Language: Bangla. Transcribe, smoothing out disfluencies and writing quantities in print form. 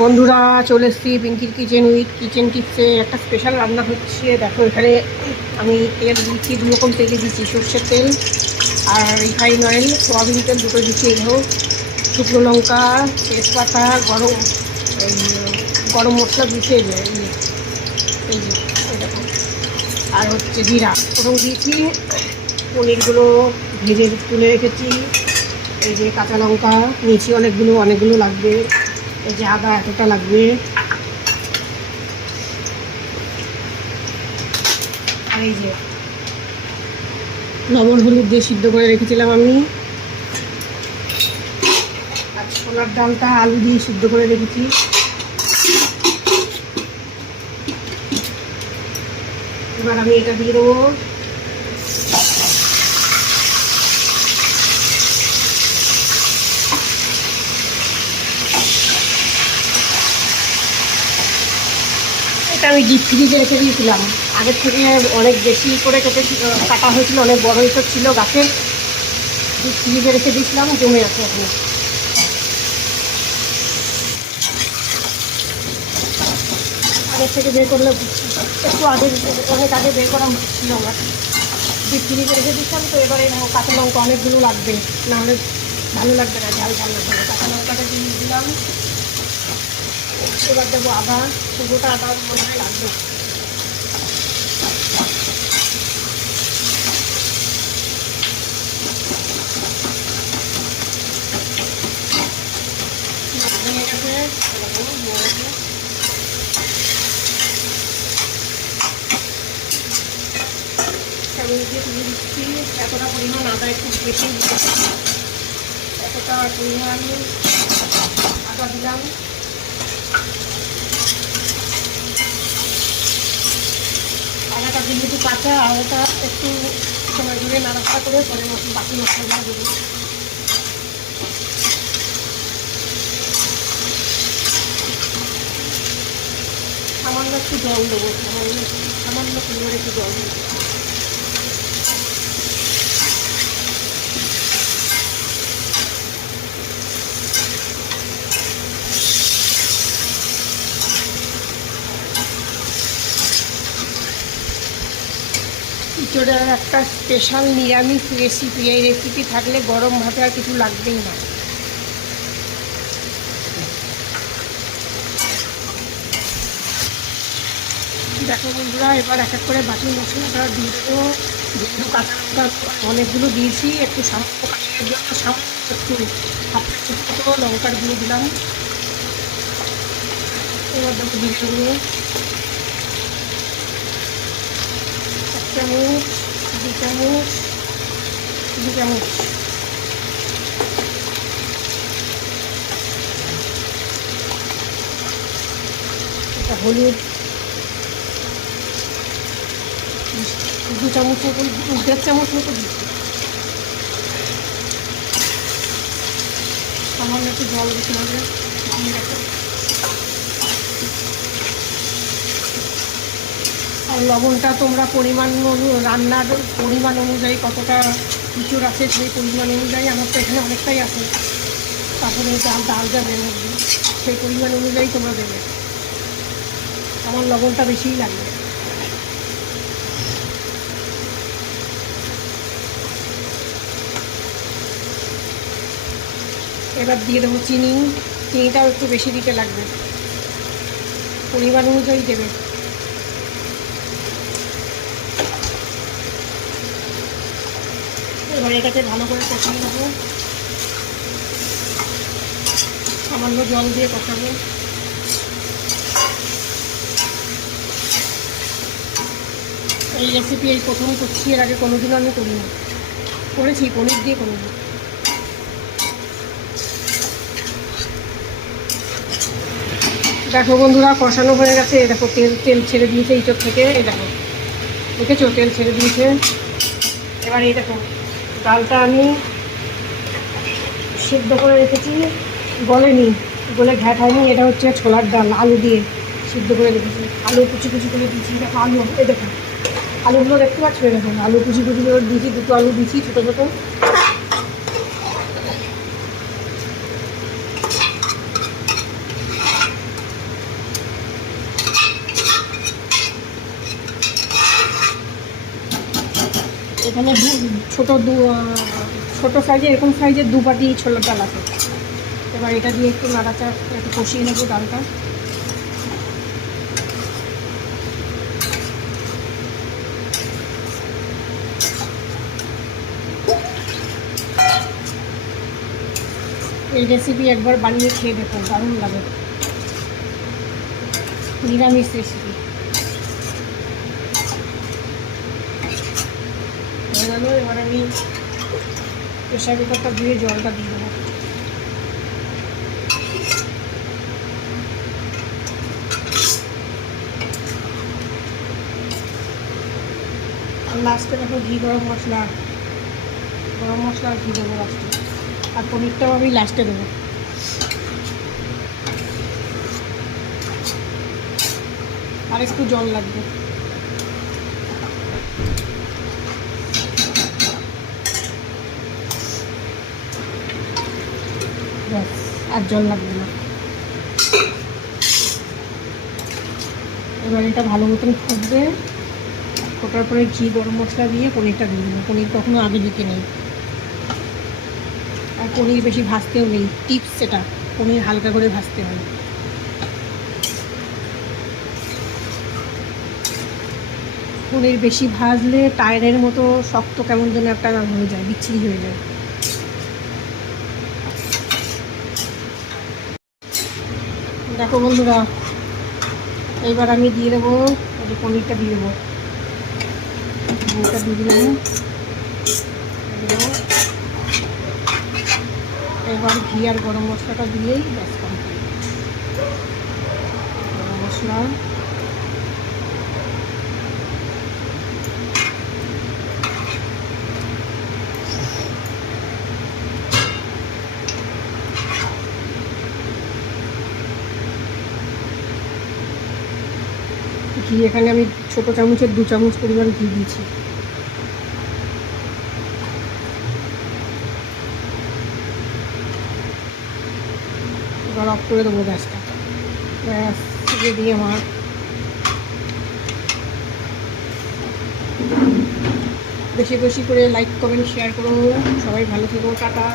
বন্ধুরা চলে এসেছি পিঙ্কির কিচেন উইথ কিচেন টিপসে। একটা স্পেশাল রান্না হচ্ছে। দেখো এখানে আমি তেল দিচ্ছি, দু রকম তেলে দিচ্ছি, সর্ষের তেল আর রিফাইন অয়েল, সোয়াবিন তেল দুটো দিচ্ছি। এগুলো শুকনো লঙ্কা, তেজপাতা, গরম মশলা দিচ্ছি। এই যে দেখো, আর হচ্ছে জিরা ওরকম দিয়েছি। পনিরগুলো ভেজে তুলে রেখেছি। এই যে কাঁচা লঙ্কা নিয়েছি, অনেকগুলো লাগবে। এই যে আদা এতটা লাগবে। আর এই যে লবণ হলুদ দিয়ে সিদ্ধ করে রেখেছিলাম আমি। আর ছোলার ডালটা আলু দিয়ে সিদ্ধ করে রেখেছি। এবার আমি এটা দিয়ে দেবো। এটা আমি ডিপ ফ্রিজে রেখে দিয়েছিলাম। আগের থেকে অনেক বেশি করে কাটা হয়েছিল, অনেক বড় এসব ছিল গাছের। ডিপ ফ্রিজে রেখে দিয়েছিলাম, জমে আছে এখন। আগের থেকে বের করলে একটু অনেক আগে বের করা ছিল আমার। ডিপ ফ্রিজে রেখে দিচ্ছিলাম। তো এবারে কাঁচা লঙ্কা অনেকগুলো লাগবে, নাহলে ভালো লাগবে না, ঝাল ঝাল লাগবে। কাঁচা লঙ্কাটা দিয়ে দিলাম। এবার দেবো আদা, পুরোটা আদা মনে হয় লাগবে। এতটা পরিমাণ আদা একটু বেশি, এতটা পরিমাণ আদা দিলাম। আদাটা যেহেতু কাঁচা, আদাটা একটু সময় ধরে নাড়াচাড়া করে পরে বাকি মশলাগুলো দেবো। সামান্য একটু জল দেবো, সামান্য পরিমাণে একটু জল দেবো। ইঁচড়ের একটা স্পেশাল নিরামিষ রেসিপি। এই রেসিপি থাকলে গরম ভাতে আর কিছু লাগবেই না। দেখো বন্ধুরা, এবার এক এক করে বাকি মশলাটা দিয়ে দেবো। যেহেতু কাঁচা লঙ্কা অনেকগুলো দিয়েছি, একটু সামান্য কালারের জন্য সামান্য একটু হাফ লঙ্কার দিয়ে দিলাম। এবার দেখো জিরে গুঁড়ো 1 চামচ, 2 চামচ, 2 চামচ। এটা হলুদ 2 চামচ মতো, 1.5 চামচ মতো দিচ্ছি। সামান্য একটু জল দিতে হবে। আর লবণটা তোমরা রান্নার পরিমাণ অনুযায়ী, কতটা ইঁচড় আছে সেই পরিমাণ অনুযায়ী, আমার তো এখানে অনেকটাই আছে, তারপরে ডাল যাবে মধ্যে, সেই পরিমাণ অনুযায়ী তোমরা দেবে। আমার লবণটা বেশিই লাগবে। এবার দিয়ে দেবো চিনি। চিনিটাও একটু বেশি দিতে লাগবে, পরিমাণ অনুযায়ী দেবে। এবার এটাকে ভালো করে কষিয়ে নেবো, সামান্য জল দিয়ে কষাবো। এই রেসিপি এই প্রথম করছি, এর আগে কোনোদিনও আমি করিনি। করেছি পনির দিয়ে করিনি। দেখো বন্ধুরা, কষানো হয়ে গেছে। দেখো তেল ছেড়ে দিয়েছে ইঁচড় থেকে। এই দেখো, দেখেছো তেল ছেড়ে দিয়েছে। এবার এই দেখো, ডালটা আমি সিদ্ধ করে রেখেছি, গলেনি, গলে ঘ্যাট হয়নি। এটা হচ্ছে ছোলার ডাল, আলু দিয়ে সিদ্ধ করে রেখেছি। আলু কুচি কুচি করে দিয়েছি। দেখো আলু, এই দেখো আলুগুলো দেখতে পাচ্ছ? দেখো আলু কুচি কুচি করে দিয়েছি, 2টো আলু দিয়েছি ছোটো ছোটো। এখানে ছোটো সাইজে এরকম সাইজের 2 বাটি ছোলার ডাল আছে। এবার এটা দিয়ে একটু নাড়াচাড়া একটু কষিয়ে নেবো ডালটা। এই রেসিপি একবার বানিয়ে খেয়ে দেখো, দারুণ লাগে, নিরামিষ রেসিপি। হয়ে গেল। এবার আমি প্রেশার কুকারটা ধুয়ে জলটা দিয়ে দেবো। আর লাস্টে দেখো ঘি, গরম মশলা আর ঘি দেবো লাস্টে। আর পনিরটাও আমি লাস্টে দেবো। আর একটু জল লাগবে। ব্যাস, আর জল লাগবে না। এবার এটা ভালো মতন ফুটবে। ফোটার পরে ঘি, গরম মশলা দিয়ে পনিরটা দিয়ে দেবো। পনির কখনো আগে দিতে নেই। আর পনির বেশি ভাজতেও নেই, টিপস সেটা। পনির হালকা করে ভাজতে হয়। পনির বেশি ভাজলে টায়ারের মতো শক্ত কেমন যেন একটা হয়ে যায়, বিচ্ছিরি হয়ে যায়। দেখো বন্ধুরা, এইবার আমি দিয়ে দেবো পনিরটা দিয়ে দেবো। পনিরটা দিয়ে দিলাম। এবার ঘি আর গরম মশলাটা দিয়েই ব্যাস কমপ্লিট। গরম মশলা, ঘি এখানে আমি ছোটো চামচের 2 চামচ পরিমাণ ঘি দিয়েছি। এবার অফ করে দেবো গ্যাসটা। ব্যাস রেডি আমার। বেশি বেশি করে লাইক, কমেন্ট, শেয়ার করো। সবাই ভালো থেকো। টাটা।